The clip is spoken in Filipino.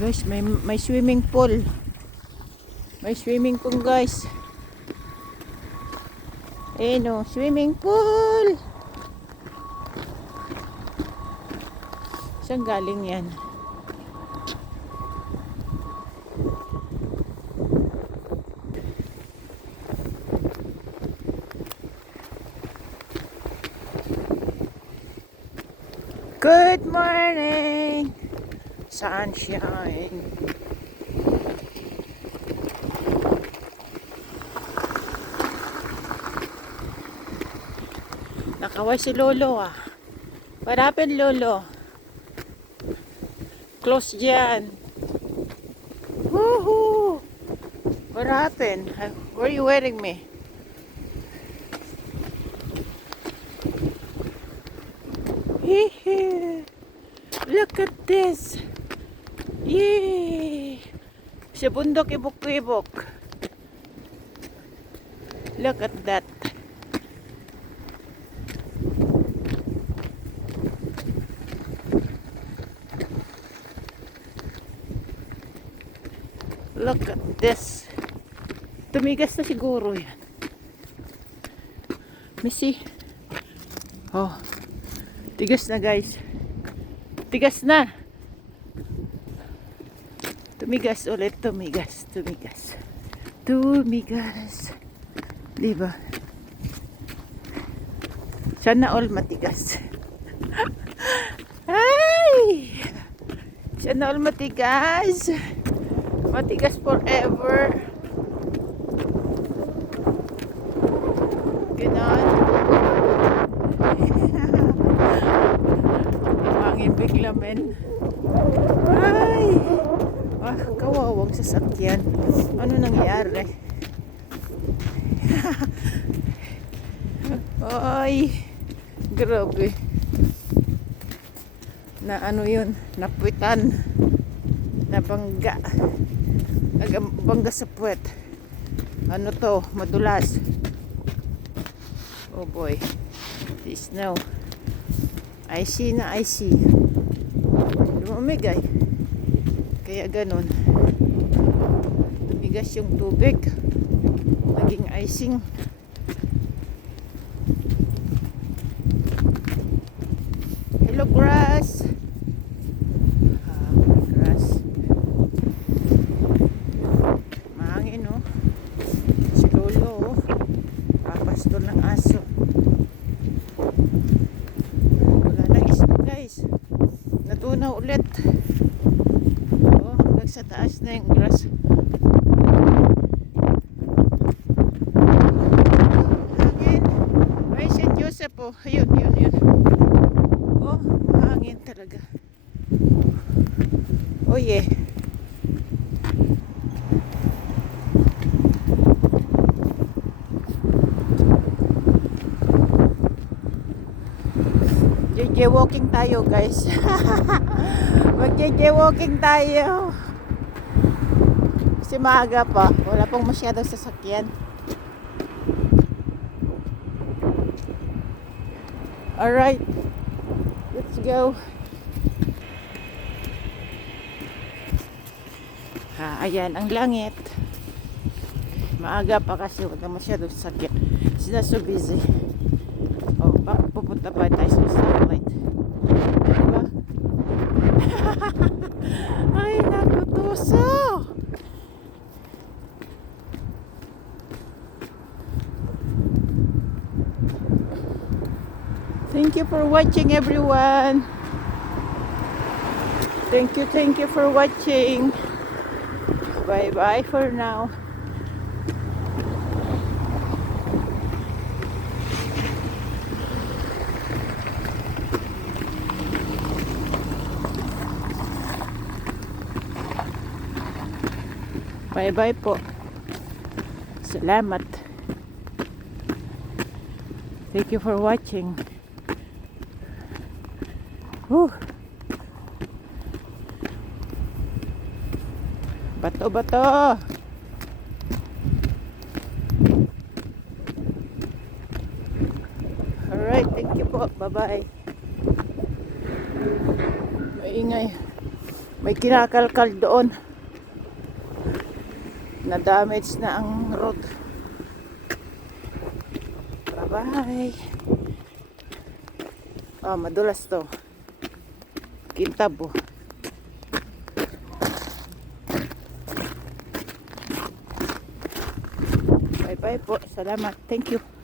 Guys, may swimming pool. May swimming pool, guys. Eh no, swimming pool. Saan galing yan? Good morning, sunshine. Nakaway si Lolo ah. What happened, Lolo? Close dyan. Woohoo! What happened? Where are you wearing me? Look at this. Yay! Sa bundok ibok-ibok. Look at that. Look at this. Tumigas na siguro yan. Missy. Oh. Tigas na, guys. Tigas na. Tumigas ulit. Tumigas. Tumigas. Tumigas. Diba? Sana all matigas. Ay! Sana all matigas. Matigas forever. Ganon. Hangin bigla, men. Ay! Ah, kawawang sasakyan. Ano nangyari? Ay! Grabe. Na ano yun? Napuitan. Nabangga. Nagabangga sa puwet. Ano to? Madulas. Oh boy. This now. I see na I see. Lumamigay. Kaya ganun. Tumigas yung tubig. Naging icing. Hello, grass. Grass. Mahangin, oh. Si Lolo, oh. Papastol ng aso. Wala nang isda, guys. Natunaw ulit. Oh, hanggang sa taas na yung grass. Hangin. Ay, St. Joseph, oh. Ayun, yun, yun. Oh, mahangin talaga. Oh, yeah. JJ walking tayo, guys. Mag JJ walking tayo. Kasi maaga pa. Wala pong masyadong sasakyan. Alright. Let's go. Ayan ang langit. Maaga pa kasi wala masyadong sasakyan. It's not so busy. Oh, pupunta pa tayo sa stoplight. Diba? Ay, nakutuso! Thank you for watching, everyone. Thank you for watching. Bye-bye for now. Bye-bye po. Salamat. Thank you for watching. Whew. Bato-bato. Alright, thank you po. Bye-bye. Maingay. May kinakalkal doon. Na-damage na ang road. Bye-bye. Oh, madulas to. Kintab oh. Bye-bye po. Salamat. Thank you.